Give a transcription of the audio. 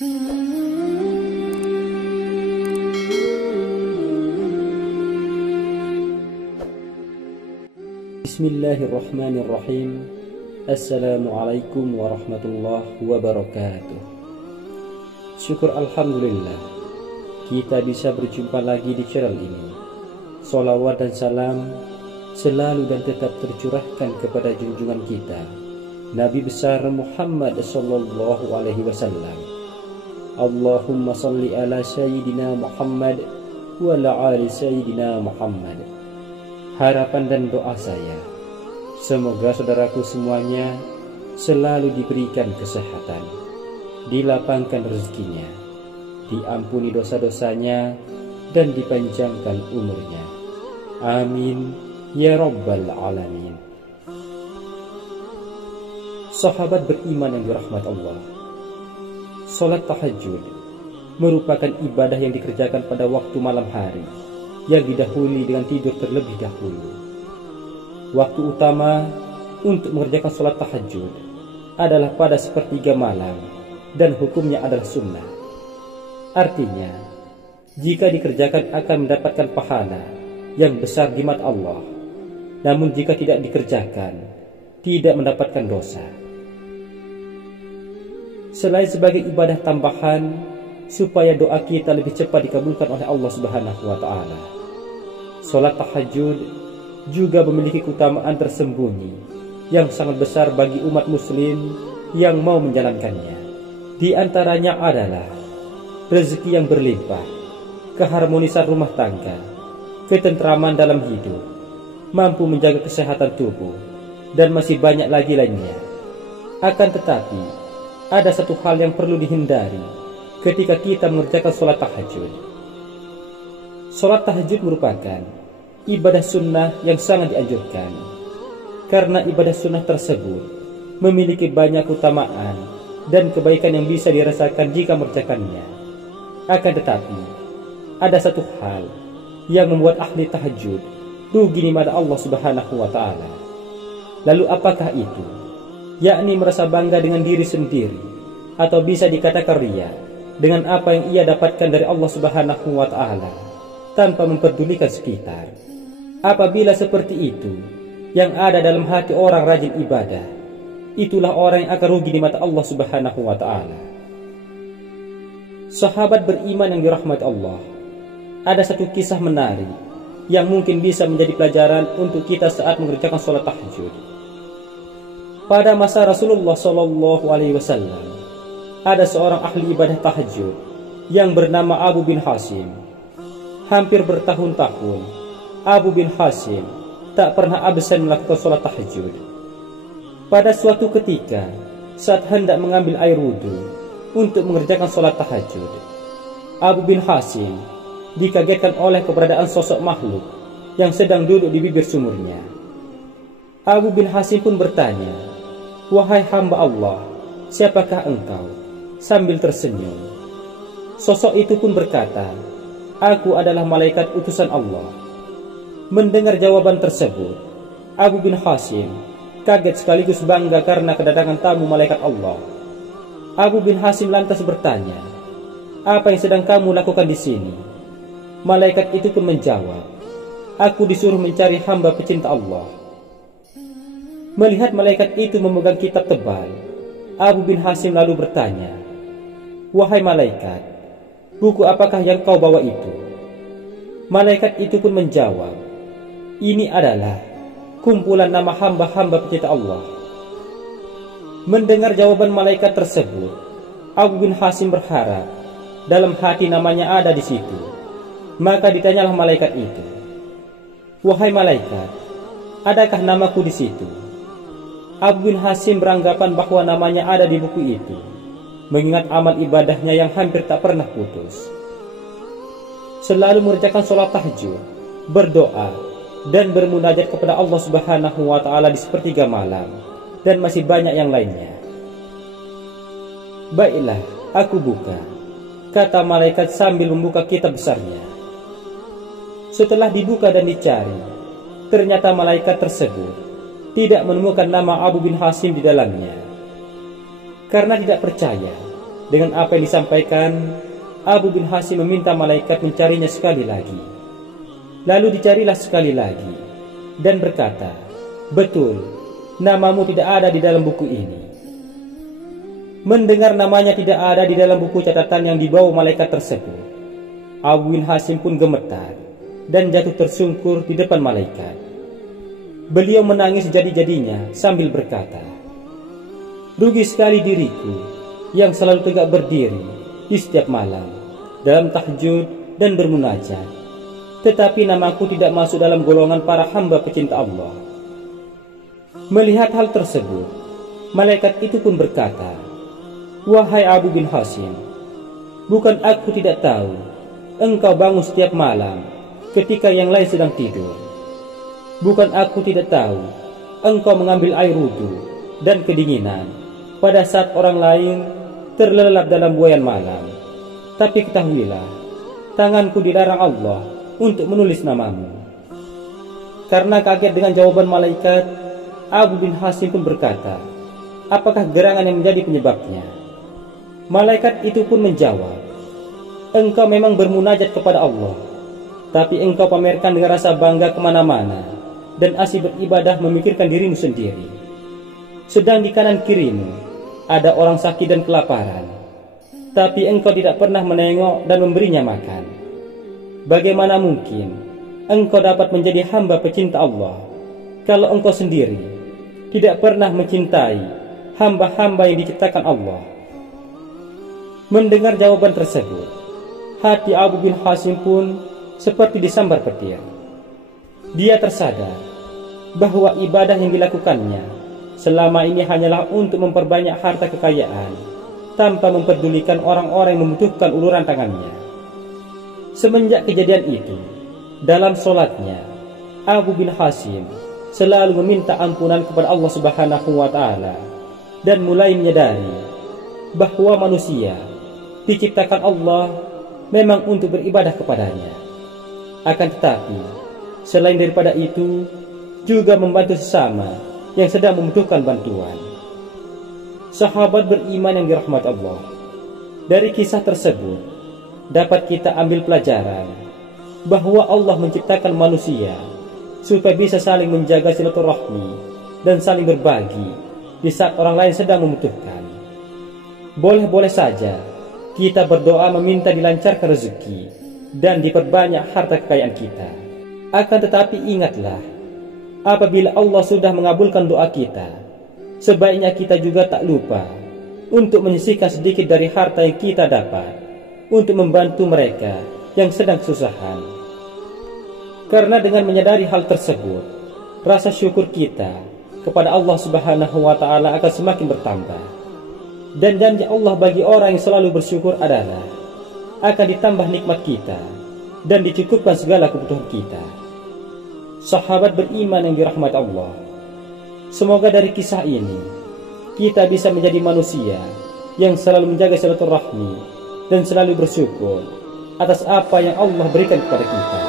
Bismillahirrahmanirrahim. Assalamualaikum warahmatullahi wabarakatuh. Syukur alhamdulillah kita bisa berjumpa lagi di channel ini. Sholawat dan salam selalu dan tetap tercurahkan kepada junjungan kita Nabi besar Muhammad sallallahu alaihi wasallam. Allahumma salli ala sayyidina Muhammad wa ala ali sayyidina Muhammad. Harapan dan doa saya, semoga saudaraku semuanya selalu diberikan kesehatan, dilapangkan rezekinya, diampuni dosa-dosanya, dan dipanjangkan umurnya. Amin ya rabbal alamin. Sahabat beriman yang dirahmati Allah, salat tahajud merupakan ibadah yang dikerjakan pada waktu malam hari yang didahului dengan tidur terlebih dahulu. Waktu utama untuk mengerjakan salat tahajud adalah pada sepertiga malam dan hukumnya adalah sunnah. Artinya, jika dikerjakan akan mendapatkan pahala yang besar di mata Allah. Namun jika tidak dikerjakan, tidak mendapatkan dosa. Selain sebagai ibadah tambahan supaya doa kita lebih cepat dikabulkan oleh Allah Subhanahu wa taala, salat tahajud juga memiliki keutamaan tersembunyi yang sangat besar bagi umat muslim yang mau menjalankannya. Di antaranya adalah rezeki yang berlimpah, keharmonisan rumah tangga, ketentraman dalam hidup, mampu menjaga kesehatan tubuh, dan masih banyak lagi lainnya. Akan tetapi, ada satu hal yang perlu dihindari ketika kita mengerjakan sholat tahajud. Sholat tahajud merupakan ibadah sunnah yang sangat dianjurkan, karena ibadah sunnah tersebut memiliki banyak keutamaan dan kebaikan yang bisa dirasakan jika mengerjakannya. Akan tetapi, ada satu hal yang membuat ahli tahajud rugi di mata Allah Subhanahu wa taala. Lalu apakah itu? Yakni merasa bangga dengan diri sendiri, atau bisa dikatakan riya dengan apa yang ia dapatkan dari Allah Subhanahu wa taala tanpa memperdulikan sekitar. Apabila seperti itu yang ada dalam hati orang rajin ibadah, itulah orang yang akan rugi di mata Allah Subhanahu wa taala. Sahabat beriman yang dirahmati Allah, ada satu kisah menarik yang mungkin bisa menjadi pelajaran untuk kita saat mengerjakan sholat tahajud. Pada masa Rasulullah Shallallahu Alaihi Wasallam, ada seorang ahli ibadah tahajud yang bernama Abu bin Hasim. Hampir bertahun-tahun, Abu bin Hasim tak pernah absen melakukan sholat tahajud. Pada suatu ketika, saat hendak mengambil air wudhu untuk mengerjakan sholat tahajud, Abu bin Hasim dikagetkan oleh keberadaan sosok makhluk yang sedang duduk di bibir sumurnya. Abu bin Hasim pun bertanya, "Wahai hamba Allah, siapakah engkau?" sambil tersenyum. Sosok itu pun berkata, "Aku adalah malaikat utusan Allah." Mendengar jawaban tersebut, Abu bin Hasim kaget sekaligus bangga karena kedatangan tamu malaikat Allah. Abu bin Hasim lantas bertanya, "Apa yang sedang kamu lakukan di sini?" Malaikat itu pun menjawab, "Aku disuruh mencari hamba pecinta Allah." Melihat malaikat itu memegang kitab tebal, Abu bin Hasim lalu bertanya, "Wahai malaikat, buku apakah yang kau bawa itu?" Malaikat itu pun menjawab, "Ini adalah kumpulan nama hamba-hamba pecinta Allah." Mendengar jawaban malaikat tersebut, Abu bin Hasim berharap dalam hati namanya ada di situ. Maka ditanyalah malaikat itu, "Wahai malaikat, adakah namaku di situ?" Abu bin Hasim beranggapan bahwa namanya ada di buku itu, mengingat amal ibadahnya yang hampir tak pernah putus. Selalu mengerjakan sholat tahajud, berdoa, dan bermunajat kepada Allah Subhanahu wa taala di sepertiga malam, dan masih banyak yang lainnya. "Baiklah, aku buka," kata malaikat sambil membuka kitab besarnya. Setelah dibuka dan dicari, ternyata malaikat tersebut tidak menemukan nama Abu bin Hasim di dalamnya. Karena tidak percaya, Dengan apa yang disampaikan, Abu bin Hasim meminta malaikat mencarinya sekali lagi. Lalu dicarilah sekali lagi dan berkata, "Betul, namamu tidak ada di dalam buku ini." Mendengar namanya tidak ada di dalam buku catatan yang dibawa malaikat tersebut, Abu bin Hasim pun gemetar dan jatuh tersungkur di depan malaikat. Beliau menangis jadi-jadinya sambil berkata, "Rugi sekali diriku yang selalu tegak berdiri di setiap malam dalam tahajud dan bermunajat, tetapi namaku tidak masuk dalam golongan para hamba pecinta Allah." Melihat hal tersebut, malaikat itu pun berkata, "Wahai Abu bin Hasim, bukan aku tidak tahu engkau bangun setiap malam ketika yang lain sedang tidur. Bukan aku tidak tahu engkau mengambil air wudu dan kedinginan pada saat orang lain terlelap dalam buayan malam. Tapi ketahuilah, tanganku dilarang Allah untuk menulis namamu." Karena kaget dengan jawaban malaikat, Abu bin Hasim pun berkata, "Apakah gerangan yang menjadi penyebabnya?" Malaikat itu pun menjawab, "Engkau memang bermunajat kepada Allah, tapi engkau pamerkan dengan rasa bangga kemana-mana dan asih beribadah memikirkan dirimu sendiri. Sedang di kanan kirimu ada orang sakit dan kelaparan, tapi engkau tidak pernah menengok dan memberinya makan. Bagaimana mungkin engkau dapat menjadi hamba pecinta Allah kalau engkau sendiri tidak pernah mencintai hamba-hamba yang diciptakan Allah?" Mendengar jawaban tersebut, hati Abu bin Hasim pun seperti disambar petir. Dia tersadar bahwa ibadah yang dilakukannya selama ini hanyalah untuk memperbanyak harta kekayaan tanpa mempedulikan orang-orang yang membutuhkan uluran tangannya. Semenjak kejadian itu, dalam sholatnya, Abu bin Hasim selalu meminta ampunan kepada Allah Subhanahu wa Ta'ala dan mulai menyadari bahwa manusia diciptakan Allah memang untuk beribadah kepadanya. Akan tetapi, selain daripada itu, juga membantu sesama yang sedang membutuhkan bantuan. Sahabat beriman yang dirahmati Allah, dari kisah tersebut dapat kita ambil pelajaran bahwa Allah menciptakan manusia supaya bisa saling menjaga silaturahmi dan saling berbagi di saat orang lain sedang membutuhkan. Boleh-boleh saja kita berdoa meminta dilancarkan rezeki dan diperbanyak harta kekayaan kita. Akan tetapi ingatlah, apabila Allah sudah mengabulkan doa kita, sebaiknya kita juga tak lupa untuk menyisihkan sedikit dari harta yang kita dapat untuk membantu mereka yang sedang kesusahan. Karena dengan menyadari hal tersebut, rasa syukur kita kepada Allah Subhanahu wa Ta'ala akan semakin bertambah. Dan janji Allah bagi orang yang selalu bersyukur adalah akan ditambah nikmat kita dan dicukupkan segala kebutuhan kita. Sahabat beriman yang dirahmati Allah, semoga dari kisah ini kita bisa menjadi manusia yang selalu menjaga silaturahmi dan selalu bersyukur atas apa yang Allah berikan kepada kita.